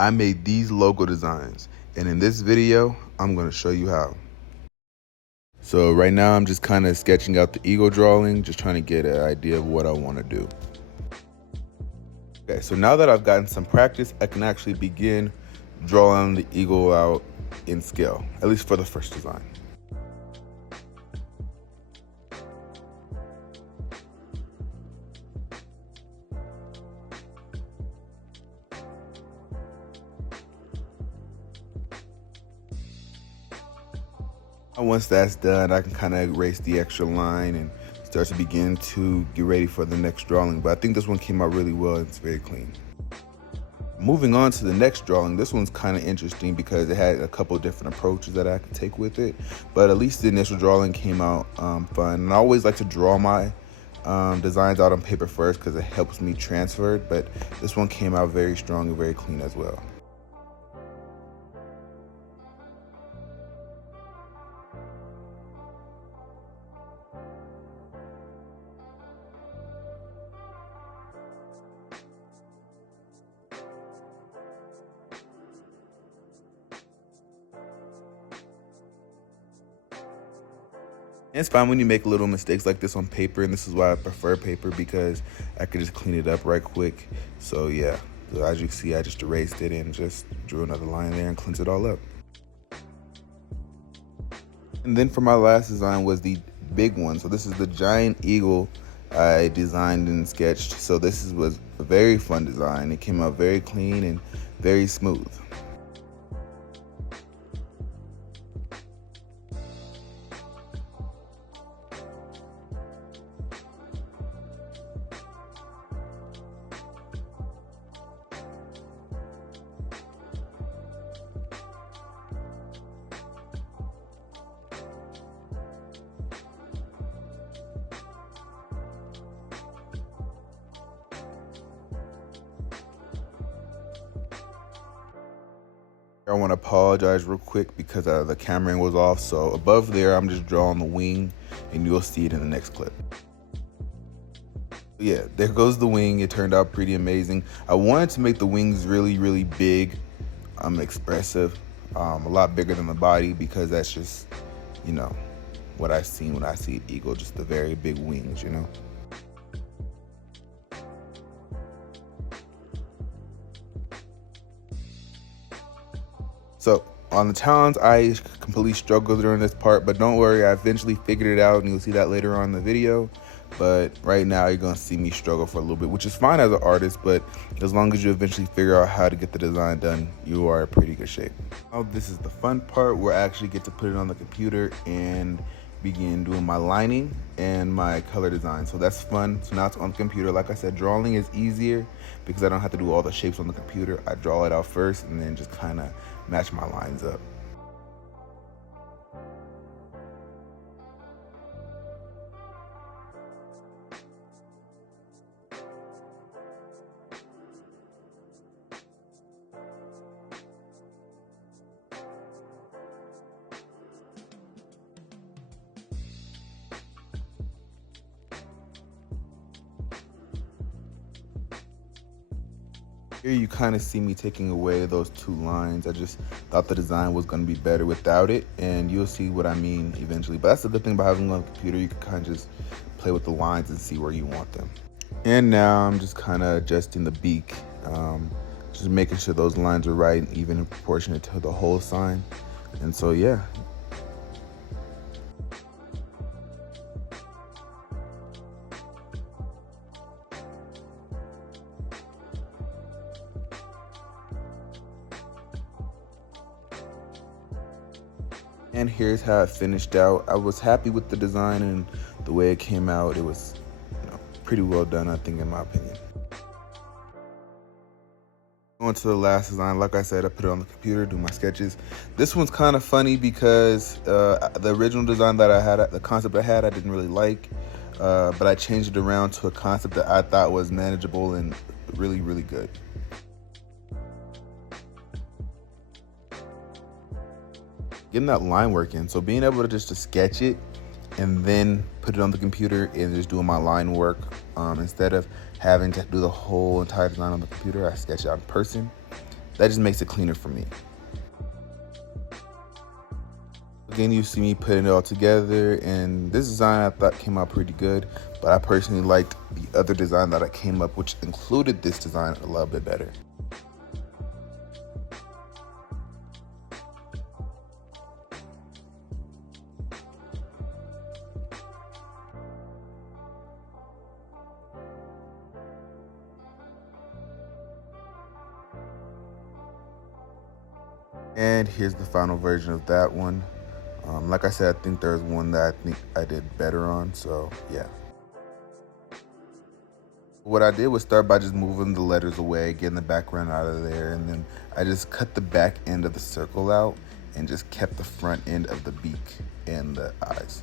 I made these logo designs, and in this video, I'm gonna show you how. So right now I'm just kind of sketching out the eagle drawing, just trying to get an idea of what I want to do. Okay, so now that I've gotten some practice, I can actually begin drawing the eagle out in scale, at least for the first design. Once that's done, I can kind of erase the extra line and start to begin to get ready for the next drawing. But I think this one came out really well and it's very clean. Moving on to the next drawing, this one's kind of interesting because it had a couple of different approaches that I could take with it. But at least the initial drawing came out fun. And I always like to draw my designs out on paper first because it helps me transfer it. But this one came out very strong and very clean as well. It's fine when you make little mistakes like this on paper, and this is why I prefer paper because I could just clean it up right quick. So yeah, so as you can see, I just erased it and just drew another line there and cleaned it all up. And then for my last design was the big one. So this is the giant eagle I designed and sketched. So this was a very fun design. It came out very clean and very smooth. I want to apologize real quick because the camera was off. So above there, I'm just drawing the wing and you'll see it in the next clip. Yeah, there goes the wing. It turned out pretty amazing. I wanted to make the wings really, really big, expressive, a lot bigger than the body because that's just, you know, what I see when I see an eagle, just the very big wings, you know. So on the talons, I completely struggled during this part, but don't worry, I eventually figured it out and you'll see that later on in the video. But right now you're gonna see me struggle for a little bit, which is fine as an artist, but as long as you eventually figure out how to get the design done, you are in pretty good shape. Now this is the fun part where I actually get to put it on the computer and begin doing my lining and my color design. So that's fun. So now it's on the computer. Like I said, drawing is easier because I don't have to do all the shapes on the computer. I draw it out first and then just kind of match my lines up. Here you kind of see me taking away those two lines. I just thought the design was going to be better without it, and you'll see what I mean eventually. But that's the good thing about having it on the computer. You can kind of just play with the lines and see where you want them. And now I'm just kind of adjusting the beak, just making sure those lines are right and even in proportionate to the whole sign. And so yeah. And here's how it finished out. I was happy with the design and the way it came out. It was, pretty well done, I think, in my opinion. Going to the last design, like I said, I put it on the computer, do my sketches. This one's kind of funny because the original design that I had, the concept I had, I didn't really like, but I changed it around to a concept that I thought was manageable and really, really good. Getting that line work in. So being able to just to sketch it and then put it on the computer and just doing my line work instead of having to do the whole entire design on the computer. I sketch it out in person that just makes it cleaner for me. Again, you see me putting it all together, and this design I thought came out pretty good, but I personally liked the other design that I came up, which included this design a little bit better. And here's the final version of that one. Like I said, I think there's one that I think I did better on, so yeah. What I did was start by just moving the letters away, getting the background out of there, and then I just cut the back end of the circle out and just kept the front end of the beak and the eyes.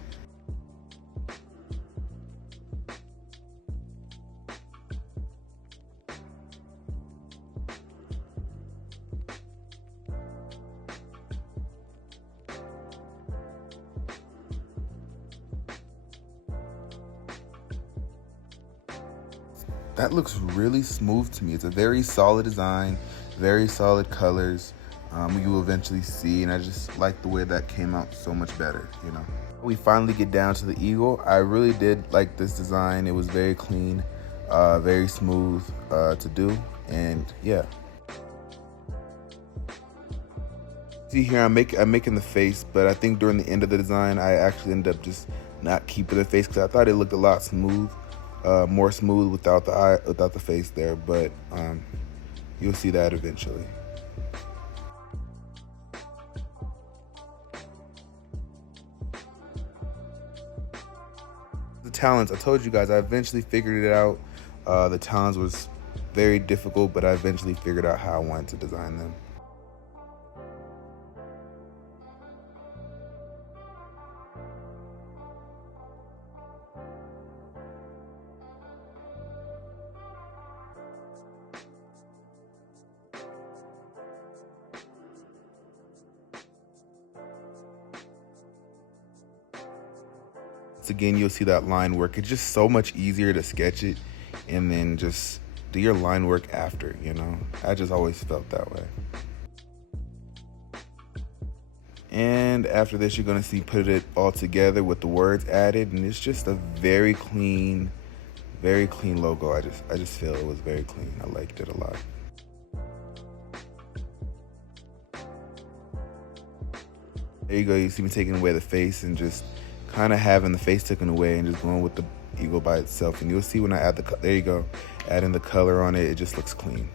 That looks really smooth to me. It's a very solid design, very solid colors. You will eventually see, and I just like the way that came out so much better, you know. We finally get down to the eagle. I really did like this design. It was very clean, very smooth to do, and yeah. See here, I'm making the face, but I think during the end of the design, I actually ended up just not keeping the face because I thought it looked a lot smooth. More smooth without the eye, without the face there, but you'll see that eventually. The talons, I told you guys, I eventually figured it out. The talons was very difficult, but I eventually figured out how I wanted to design them. Again, you'll see that line work. It's just so much easier to sketch it and then just do your line work after, you know. I just always felt that way. And after this, you're gonna see put it all together with the words added, and it's just a very clean logo. I just feel it was very clean. I liked it a lot. There you go. You see me taking away the face and just kind of having the face taken away and just going with the eagle by itself. And you'll see when I add there you go, adding the color on it, it just looks clean.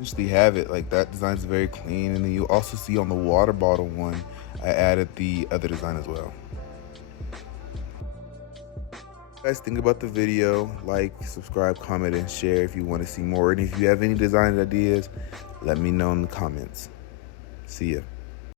Essentially have it like that. Design's very clean. And then you also see on the water bottle one, I added the other design as well. Guys, think about the video, like, subscribe, comment, and share if you want to see more. And if you have any design ideas, let me know in the comments. See ya.